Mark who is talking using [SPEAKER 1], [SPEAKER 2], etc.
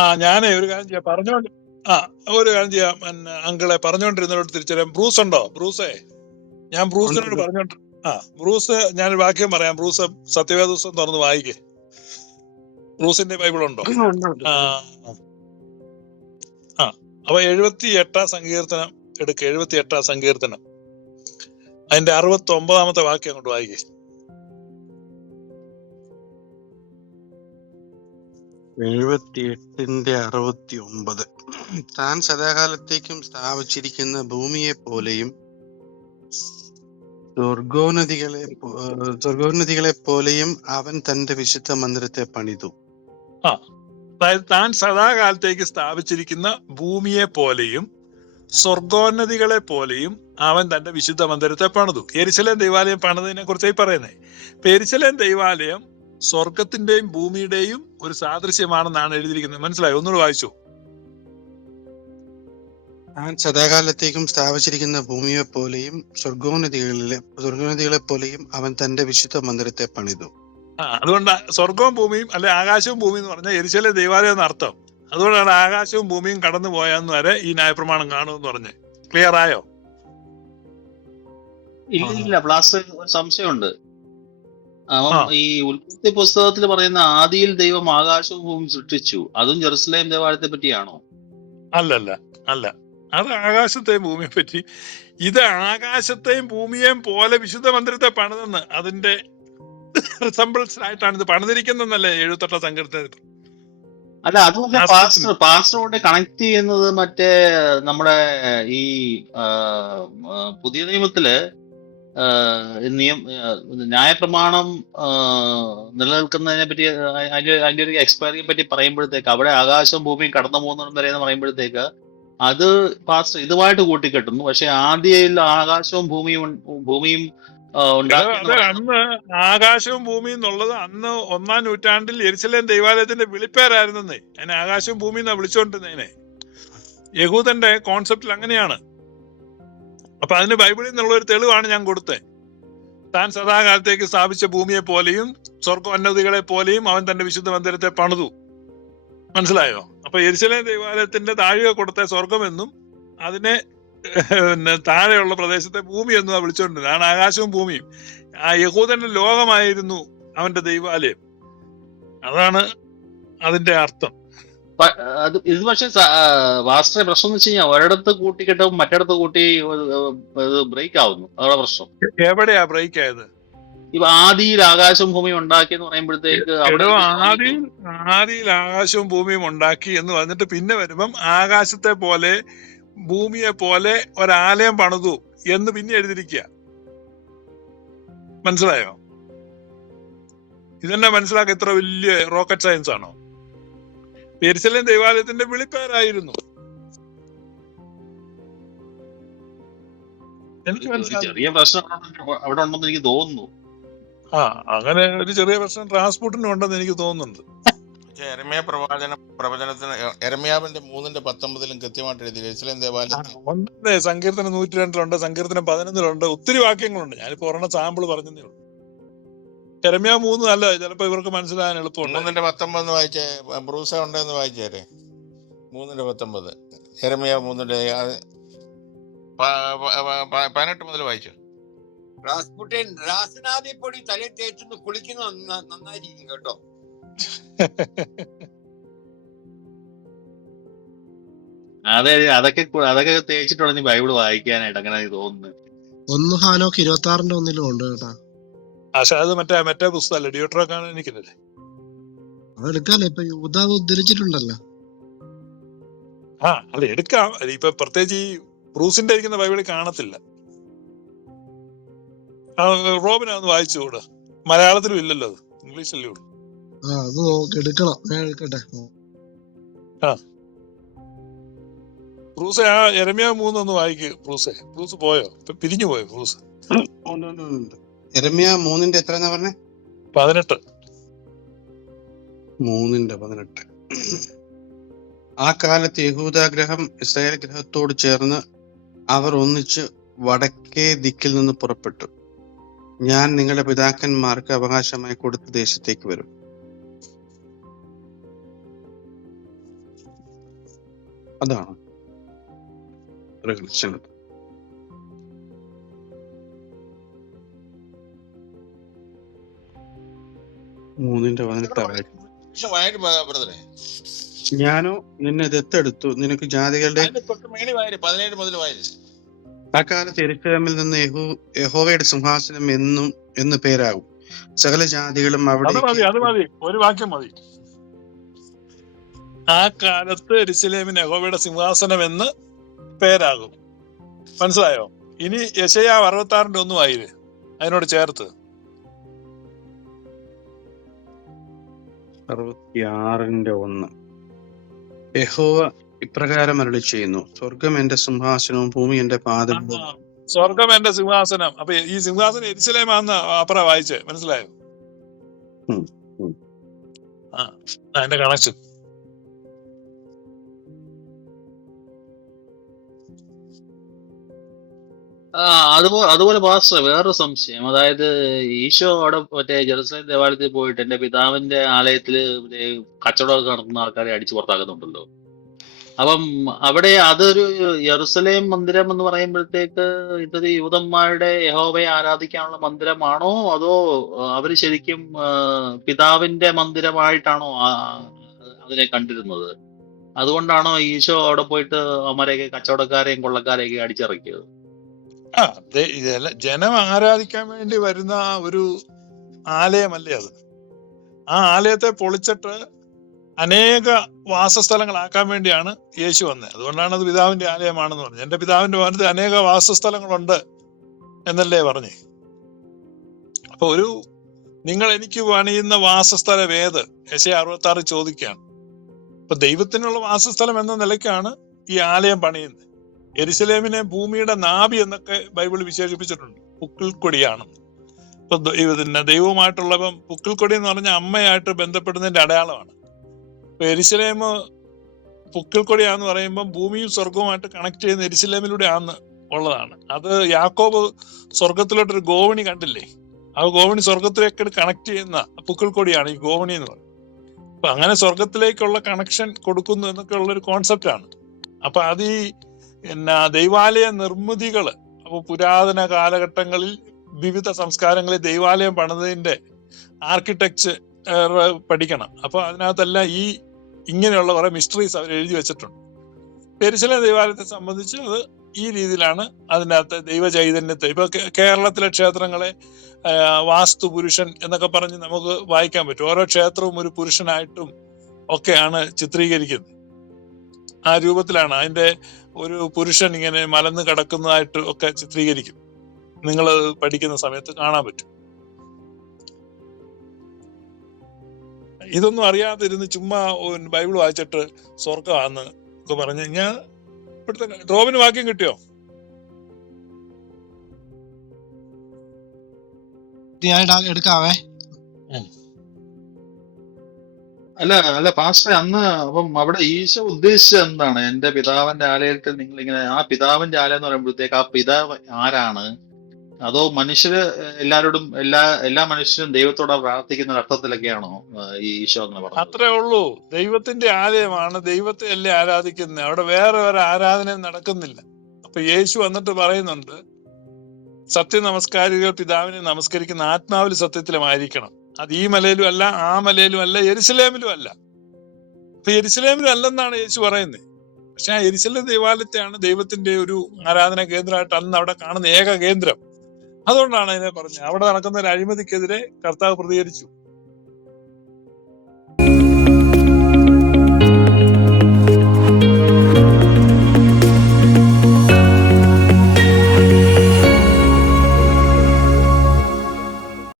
[SPEAKER 1] ആ ഞാനേ ഒരു കാര്യം ചെയ്യാം. പറഞ്ഞോണ്ട് ആ ഒരു കാര്യം ചെയ്യാം. പിന്നെ അങ്കിളെ പറഞ്ഞോണ്ടിരുന്നോട് തിരിച്ചറിയാം. ബ്രൂസ് ഉണ്ടോ? ബ്രൂസേ? ഞാൻ ബ്രൂസിനോട്. പറഞ്ഞോണ്ട് ആ ബ്രൂസ് ഞാൻ വാക്യം പറയാം. ബ്രൂസ് സത്യവേദോസം തുറന്ന് വായിക്കേ. ബ്രൂസിന്റെ ബൈബിൾ ഉണ്ട്. ആ ആ അപ്പൊ എഴുപത്തി എട്ടാം സങ്കീർത്തനം എടുക്ക. എഴുപത്തി എട്ടാം സങ്കീർത്തനം. അതിന്റെ അറുപത്തി ഒമ്പതാമത്തെ വാക്യം അങ്ങോട്ട് വായിക്കേ.
[SPEAKER 2] എഴുപത്തി എട്ടിന്റെ അറുപത്തി ഒമ്പത് താൻ സദാകാലത്തേക്കും സ്ഥാപിച്ചിരിക്കുന്ന ഭൂമിയെ പോലെയും സ്വർഗോന്നതികളെ സ്വർഗോന്നതികളെ പോലെയും അവൻ തന്റെ വിശുദ്ധ മന്ദിരത്തെ പണിതു.
[SPEAKER 1] അതായത് താൻ സദാകാലത്തേക്ക് സ്ഥാപിച്ചിരിക്കുന്ന ഭൂമിയെ പോലെയും സ്വർഗോന്നതികളെ പോലെയും അവൻ തന്റെ വിശുദ്ധ മന്ദിരത്തെ പണിതു. എരിശലേം ദൈവാലയം പണിതതിനെ കുറിച്ചായി പറയുന്നത് എരിശലേം ദൈവാലയം സ്വർഗത്തിന്റെയും ഭൂമിയുടെയും ഒരു സാദൃശ്യമാണെന്നാണ് എഴുതിയിരിക്കുന്നത്. മനസ്സിലായി? ഒന്നുകൂടെ വായിച്ചു.
[SPEAKER 2] താൻ സദാകാലത്തേക്കും സ്ഥാപിച്ചിരിക്കുന്ന ഭൂമിയെ പോലെയും സ്വർഗോന്നതികളിലെ സ്വർഗോന്നതികളെ പോലെയും അവൻ തന്റെ വിശുദ്ധ മന്ദിരത്തെ പണിതു.
[SPEAKER 1] ആ അതുകൊണ്ട് സ്വർഗവും ഭൂമിയും അല്ലെ ആകാശവും ഭൂമിയും എന്ന് പറഞ്ഞാൽ എരിശലെ ദൈവാലയം എന്ന അർത്ഥം. അതുകൊണ്ടാണ് ആകാശവും ഭൂമിയും കടന്നു പോയാന്ന് വരെ ഈ ന്യായപ്രമാണം കാണുമെന്ന് പറഞ്ഞ്. ക്ലിയർ ആയോ?
[SPEAKER 3] ഇല്ല ഒരു സംശയമുണ്ട്. ഈ ഉൽപ്പത്തി പുസ്തകത്തിൽ പറയുന്ന ആദിയിൽ ദൈവം ആകാശവും ഭൂമിയും സൃഷ്ടിച്ചു അതും ജെറുസലേം ദേവാലയത്തെ പറ്റിയാണോ?
[SPEAKER 1] അല്ലല്ല അല്ല. അത് ആകാശത്തെയും ഭൂമിയെ പറ്റി. ഇത് ആകാശത്തെയും ഭൂമിയെയും പോലെ വിശുദ്ധ മന്ദിരത്തെ പണിതെന്ന് അതിന്റെ റിസംബിൾസ് ആയിട്ടാണ് ഇത് പണിതിരിക്കുന്നതെന്നല്ലേ എഴുപത്തെട്ടാം സങ്കീർത്തനത്തിൽ?
[SPEAKER 3] അല്ല
[SPEAKER 1] അതുകൊണ്ട്
[SPEAKER 3] പാസ്റ്റർ പാസ്റ്ററോട് കണക്ട് ചെയ്യുന്നത് മറ്റേ നമ്മുടെ ഈ പുതിയ നിയമത്തിൽ നിയം ന്യായപ്രമാണം നിലനിൽക്കുന്നതിനെ പറ്റി അതിന്റെ അതിന്റെ ഒരു എക്സ്പയറിയെ പറ്റി പറയുമ്പോഴത്തേക്ക് അവിടെ ആകാശവും ഭൂമിയും കടന്നു പോകുന്നതും വരെ എന്ന് പറയുമ്പോഴത്തേക്ക് അത് പാസ്റ്റ് ഇതുമായിട്ട് കൂട്ടിക്കെട്ടുന്നു. പക്ഷെ ആദ്യയിൽ ആകാശവും ഭൂമിയും ഭൂമിയും
[SPEAKER 1] അന്ന് ആകാശവും ഭൂമിയും എന്നുള്ളത് അന്ന് ഒന്നാം നൂറ്റാണ്ടിൽ എരിശലേം ദൈവാലയത്തിന്റെ വിളിപ്പേരായിരുന്നേ അതിനെ ആകാശവും ഭൂമിയും എന്നാ വിളിച്ചോണ്ടിരുന്നതിനെ യഹൂദന്റെ കോൺസെപ്റ്റിൽ അങ്ങനെയാണ്. അപ്പൊ അതിന് ബൈബിളിൽ നിന്നുള്ള ഒരു തെളിവാണ് ഞാൻ കൊടുത്തത് താൻ സദാകാലത്തേക്ക് സ്ഥാപിച്ച ഭൂമിയെ പോലെയും സ്വർഗോന്നതികളെ പോലെയും അവൻ തന്റെ വിശുദ്ധ മന്ദിരത്തെ പണിതു. മനസ്സിലായോ? അപ്പൊ എരിശലേം ദൈവാലയത്തിന്റെ താഴെ കൊടുത്ത സ്വർഗമെന്നും അതിനെ പിന്നെ താഴെയുള്ള പ്രദേശത്തെ ഭൂമി എന്നും വിളിച്ചുകൊണ്ടിരുന്നത് അതാണ് ആകാശവും ഭൂമിയും. ആ യഹൂദന്റെ ലോകമായിരുന്നു അവന്റെ ദൈവാലയം. അതാണ് അതിന്റെ അർത്ഥം.
[SPEAKER 3] അത് ഇത് പക്ഷെ വാസ്തവ പ്രശ്നം എന്ന് വെച്ച് കഴിഞ്ഞാൽ ഒരിടത്ത് കൂട്ടിക്കെട്ടും മറ്റിടത്ത് കൂട്ടി ബ്രേക്ക് ആവുന്നു അതാണ് പ്രശ്നം.
[SPEAKER 1] എവിടെയാ ബ്രേക്ക് ആയത്
[SPEAKER 3] ഇപ്പൊ ആദിയിൽ ആകാശവും ഭൂമിയും ഉണ്ടാക്കി എന്ന് പറയുമ്പോഴത്തേക്ക് അവിടെ
[SPEAKER 1] ആദിയിൽ ആദിയിൽ ആകാശവും ഭൂമിയും ഉണ്ടാക്കി എന്ന് പറഞ്ഞിട്ട് പിന്നെ വരുമ്പം ആകാശത്തെ പോലെ ഭൂമിയെ പോലെ ഒരാലയം പണിതു എന്ന് പിന്നെ എഴുതിയിരിക്കുക മനസ്സിലായോ? ഇതെന്നെ മനസ്സിലാക്കുക ഇത്ര വലിയ റോക്കറ്റ് സയൻസ് ആണോ എരിശലേം ദൈവാലയത്തിന്റെ വിളിപ്പേരായിരുന്നു.
[SPEAKER 3] ചെറിയ പ്രശ്നം അവിടെ ഉണ്ടെന്ന് എനിക്ക് തോന്നുന്നു.
[SPEAKER 1] ആ അങ്ങനെ ഒരു ചെറിയ പ്രശ്നം ട്രാൻസ്പോർട്ടിനും ഉണ്ടെന്ന് എനിക്ക് തോന്നുന്നുണ്ട്.
[SPEAKER 4] എരമ്യ പ്രവാചന പ്രവചനത്തിന് എരമ്യാവിന്റെ മൂന്നിന്റെ പത്തൊമ്പതിലും കൃത്യമായിട്ട് എഴുതി ഇസ്ലാം ദേവാലയത്തിൽ.
[SPEAKER 1] ഉണ്ട്. സങ്കീർത്തനം നൂറ്റി രണ്ടിലുണ്ട് സങ്കീർത്തനം പതിനൊന്നിലുണ്ട്. ഒത്തിരി വാക്യങ്ങളുണ്ട്. ഞാനിപ്പോ ഒരെണ്ണം സാമ്പിൾ പറഞ്ഞതേ ഉള്ളൂ. ചെരമ്യ മൂന്ന് അല്ല ചിലപ്പോ ഇവർക്ക് മനസ്സിലാകാൻ എളുപ്പമുണ്ട്.
[SPEAKER 4] മൂന്നിന്റെ പത്തൊമ്പത് വായിച്ചേ ബ്രൂസ ഉണ്ടെന്ന് വായിച്ചേരെ. മൂന്നിന്റെ പത്തൊമ്പത്. എരമ്യ മൂന്നിന്റെ പതിനെട്ട് മുതൽ വായിച്ചു?
[SPEAKER 5] റാസ്പുട്ടൻ രാസനാദി പൊടി തലയിൽ തേച്ചൊന്ന് കുളിക്കുന്നത് നന്ന- നന്നായിരിക്കും കേട്ടോ.
[SPEAKER 3] അതെ അതൊക്കെ അതൊക്കെ തേച്ചിട്ടുണ്ടെങ്കിൽ ബൈബിൾ വായിക്കാനായിട്ട് അങ്ങനെ തോന്നുന്നു.
[SPEAKER 6] ഒന്ന് ഹാനോക്ക് ഇരുപത്തി ആറിന്റെ ഒന്നിലും ഉണ്ട് കേട്ടാ.
[SPEAKER 1] പക്ഷെ അത് മറ്റേ മറ്റേ പുസ്തകമല്ലേ ഡ്യൂട്രോക്കാണ് ആണ്
[SPEAKER 6] അതെടുക്കാല്ലേ ഇപ്പൊ അത് ഉദ്ധരിച്ചിട്ടുണ്ടല്ലോ.
[SPEAKER 1] ആ അല്ല എടുക്കാം. ഇപ്പൊ പ്രത്യേകിച്ച് ഈ ബ്രൂസിന്റെ ഇരിക്കുന്ന ബൈബിളിൽ കാണത്തില്ല. ആ, റോബിനെ ഒന്ന് വായിച്ചുകൂടെ മലയാളത്തിലും ഇല്ലല്ലോ അത്. ഇംഗ്ലീഷല്ലേ ഉള്ളൂ.
[SPEAKER 6] ആ അത് എടുക്കണം. ഞാൻ എടുക്കട്ടെ.
[SPEAKER 1] ബ്രൂസെ ആ എരമ്യ മൂന്നൊന്ന് വായിക്ക് ബ്രൂസെ ബ്രൂസ് പോയോ? ഇപ്പൊ പിരിഞ്ഞു പോയോ ബ്രൂസ്
[SPEAKER 2] ഉണ്ട്, ഉണ്ട്, ഉണ്ട്. യെരമ്യ മൂന്നിന്റെ എത്രന്നാ പറഞ്ഞേ?
[SPEAKER 1] പതിനെട്ട്.
[SPEAKER 2] മൂന്നിന്റെ പതിനെട്ട്. ആ കാലത്ത് യഹൂദാഗ്രഹം ഇസ്രായേൽ ഗ്രഹത്തോട് ചേർന്ന് അവർ ഒന്നിച്ച് വടക്കേ ദിക്കിൽ നിന്ന് പുറപ്പെട്ടു. ഞാൻ നിങ്ങളുടെ പിതാക്കന്മാർക്ക് അവകാശമായി കൊടുത്ത ദേശത്തേക്ക് വരും. അതാണ്. റെഗുലേഷൻ മൂന്നിന്റെ പതിനെട്ടാണ് ഞാനോ നിന്നെ ദത്തെടുത്തു. നിനക്ക് ജാതികളുടെ
[SPEAKER 4] പതിനേഴ് മുതൽ വായര്
[SPEAKER 2] അക്കാലത്ത് എരിശലേമിൽ നിന്ന് യഹോ യഹോവയുടെ സിംഹാസനം എന്നും എന്ന് പേരാകും. സകല ജാതികളും അവിടെ
[SPEAKER 1] ഒരു വാക്യം മതി. ആ കാലത്ത് എരിശിലേമിന് യഹോവയുടെ സിംഹാസനം എന്ന് പേരാകും. മനസ്സിലായോ? ഇനി യശയാ അറുപത്തി ആറിന്റെ ഒന്നും ആയില്ലേ? അതിനോട് ചേർത്ത്.
[SPEAKER 2] അറുപത്തിയാറിന്റെ ഒന്ന്. യഹോവ ഇപ്രകാരം അരളി ചെയ്യുന്നു സ്വർഗം എന്റെ സിംഹാസനവും ഭൂമി എന്റെ പാദവും
[SPEAKER 1] സ്വർഗം എന്റെ സിംഹാസനം. അപ്പൊ ഈ സിംഹാസനം എരിശിലേമാന്ന് അപ്പറ വായിച്ചേ. മനസ്സിലായോ. ആ അതിന്റെ കണക്ഷൻ
[SPEAKER 3] അതുപോലെ അതുപോലെ പാസ്റ്റർ വേറൊരു സംശയം. അതായത് ഈശോ അവിടെ മറ്റേ ജെറുസലേം ദേവാലയത്തിൽ പോയിട്ട് എന്റെ പിതാവിന്റെ ആലയത്തിൽ കച്ചവടമൊക്കെ നടത്തുന്ന ആൾക്കാരെ അടിച്ചു പുറത്താക്കുന്നുണ്ടല്ലോ. അപ്പം അവിടെ അതൊരു യെറുസലേം മന്ദിരം എന്ന് പറയുമ്പോഴത്തേക്ക് ഇതൊരു യൂതന്മാരുടെ യഹോബയെ ആരാധിക്കാനുള്ള മന്ദിരമാണോ? അതോ അവർ ശരിക്കും പിതാവിന്റെ മന്ദിരമായിട്ടാണോ അതിനെ കണ്ടിരുന്നത്? അതുകൊണ്ടാണോ ഈശോ അവിടെ പോയിട്ട് അവന്മാരെയൊക്കെ കച്ചവടക്കാരെയും കൊള്ളക്കാരെയൊക്കെ അടിച്ചിറക്കിയത്?
[SPEAKER 1] ആ ജനം ആരാധിക്കാൻ വേണ്ടി വരുന്ന ഒരു ആലയമല്ലേ അത്? ആ ആലയത്തെ പൊളിച്ചിട്ട് അനേക വാസസ്ഥലങ്ങളാക്കാൻ വേണ്ടിയാണ് യേശു വന്നത് അതുകൊണ്ടാണ് അത് പിതാവിന്റെ ആലയമാണെന്ന് പറഞ്ഞത്. എന്റെ പിതാവിന്റെ ഭവനത്തിൽ അനേക വാസസ്ഥലങ്ങളുണ്ട് എന്നല്ലേ പറഞ്ഞേ. അപ്പൊ ഒരു നിങ്ങൾ എനിക്ക് പണിയുന്ന വാസസ്ഥലം ഏത്? യശ അറുപത്തി ആറ് ചോദിക്കുകയാണ്. അപ്പൊ ദൈവത്തിനുള്ള വാസസ്ഥലം എന്ന നിലയ്ക്കാണ് ഈ ആലയം പണിയുന്നത്. എരിശലേമിനെ ഭൂമിയുടെ നാഭി എന്നൊക്കെ ബൈബിൾ വിശേഷിപ്പിച്ചിട്ടുണ്ട്. ദ- ഈ പിന്നെ ദൈവവുമായിട്ടുള്ളപ്പം പുക്കിൾക്കൊടി എന്ന് പറഞ്ഞ അമ്മയായിട്ട് ബന്ധപ്പെടുന്നതിന്റെ അടയാളമാണ്. ഇപ്പൊ എരിശലേം പുക്കിൾക്കൊടിയാന്ന് പറയുമ്പോൾ ഭൂമിയും സ്വർഗവുമായിട്ട് കണക്ട് ചെയ്യുന്ന എരിശലേമിലൂടെ ആന്ന് ഉള്ളതാണ്. അത് യാക്കോബ് സ്വർഗത്തിലോട്ടൊരു ഗോവണി കണ്ടില്ലേ? ആ ഗോവണി സ്വർഗത്തിലേക്ക് കണക്ട് ചെയ്യുന്ന പുക്കിൾക്കൊടിയാണ് ഈ ഗോവണി എന്ന് പറയുന്നത്. അപ്പൊ അങ്ങനെ സ്വർഗത്തിലേക്കുള്ള കണക്ഷൻ കൊടുക്കുന്നു എന്നൊക്കെ ഉള്ള ഒരു കോൺസെപ്റ്റ് ആണ്. അപ്പൊ അത് ഈ പിന്നെ ദൈവാലയ നിർമ്മിതികൾ അപ്പോൾ പുരാതന കാലഘട്ടങ്ങളിൽ വിവിധ സംസ്കാരങ്ങളിൽ ദൈവാലയം പണിതതിന്റെ ആർക്കിടെക്ചർ പഠിക്കണം. അപ്പൊ അതിനകത്തെല്ലാം ഈ ഇങ്ങനെയുള്ള കുറെ മിസ്റ്ററീസ് അവർ എഴുതി വെച്ചിട്ടുണ്ട്. പെരിശല ദൈവാലയത്തെ സംബന്ധിച്ച് അത് ഈ രീതിയിലാണ് അതിനകത്ത് ദൈവ ചൈതന്യത്തെ ഇപ്പൊ കേരളത്തിലെ ക്ഷേത്രങ്ങളെ വാസ്തു പുരുഷൻ എന്നൊക്കെ പറഞ്ഞ് നമുക്ക് വായിക്കാൻ പറ്റും. ഓരോ ക്ഷേത്രവും ഒരു പുരുഷനായിട്ടും ഒക്കെയാണ് ചിത്രീകരിക്കുന്നത്. ആ രൂപത്തിലാണ് അതിന്റെ ഒരു പുരുഷൻ ഇങ്ങനെ മലന്ന് കടക്കുന്നതായിട്ട് ഒക്കെ ചിത്രീകരിക്കും. നിങ്ങൾ പഠിക്കുന്ന സമയത്ത് കാണാൻ പറ്റും. ഇതൊന്നും അറിയാതിരുന്ന് ചുമ്മാ ബൈബിൾ വായിച്ചിട്ട് സ്വർഗമാന്ന് ഒക്കെ പറഞ്ഞു ഞാൻ ഇവിടുത്തെ റോബിന് വാക്യം കിട്ടിയോ?
[SPEAKER 6] ഞാൻ എടുക്കാവേ.
[SPEAKER 3] അല്ല അല്ല പാസ്റ്റർ അന്ന് അപ്പം അവിടെ ഈശോ ഉദ്ദേശിച്ചത് എന്താണ്? എന്റെ പിതാവിന്റെ ആലയത്തിൽ നിങ്ങൾ ഇങ്ങനെ ആ പിതാവിന്റെ ആലയം എന്ന് പറയുമ്പോഴത്തേക്ക് ആ പിതാവ് ആരാണ്? അതോ മനുഷ്യര് എല്ലാരോടും എല്ലാ എല്ലാ മനുഷ്യരും ദൈവത്തോടെ പ്രാർത്ഥിക്കുന്ന അർത്ഥത്തിലൊക്കെയാണോ ഈ ഈശോ എന്ന് പറഞ്ഞത്?
[SPEAKER 1] അത്രേ ഉള്ളൂ. ദൈവത്തിന്റെ ആലയമാണ്. ദൈവത്തെ അല്ലേ ആരാധിക്കുന്നത് അവിടെ വേറെ ഒരു ആരാധന നടക്കുന്നില്ല. അപ്പൊ യേശു വന്നിട്ട് പറയുന്നുണ്ട് സത്യ നമസ്കാരികൾ പിതാവിനെ നമസ്കരിക്കുന്ന ആത്മാവിൽ സത്യത്തിലുമായിരിക്കണം അത് ഈ മലയിലും അല്ല ആ മലയിലും അല്ല എരുസലേമിലും അല്ല. അപ്പൊ എരുസലേമിലും അല്ലെന്നാണ് യേശു പറയുന്നത്. പക്ഷെ ആ എരുസലേം ദൈവാലയത്തെയാണ് ദൈവത്തിന്റെ ഒരു ആരാധന കേന്ദ്രമായിട്ട് അന്ന് അവിടെ കാണുന്ന ഏക കേന്ദ്രം. അതുകൊണ്ടാണ് അതിനെ പറഞ്ഞത്. അവിടെ നടക്കുന്ന ഒരു അഴിമതിക്കെതിരെ കർത്താവ് പ്രതികരിച്ചു.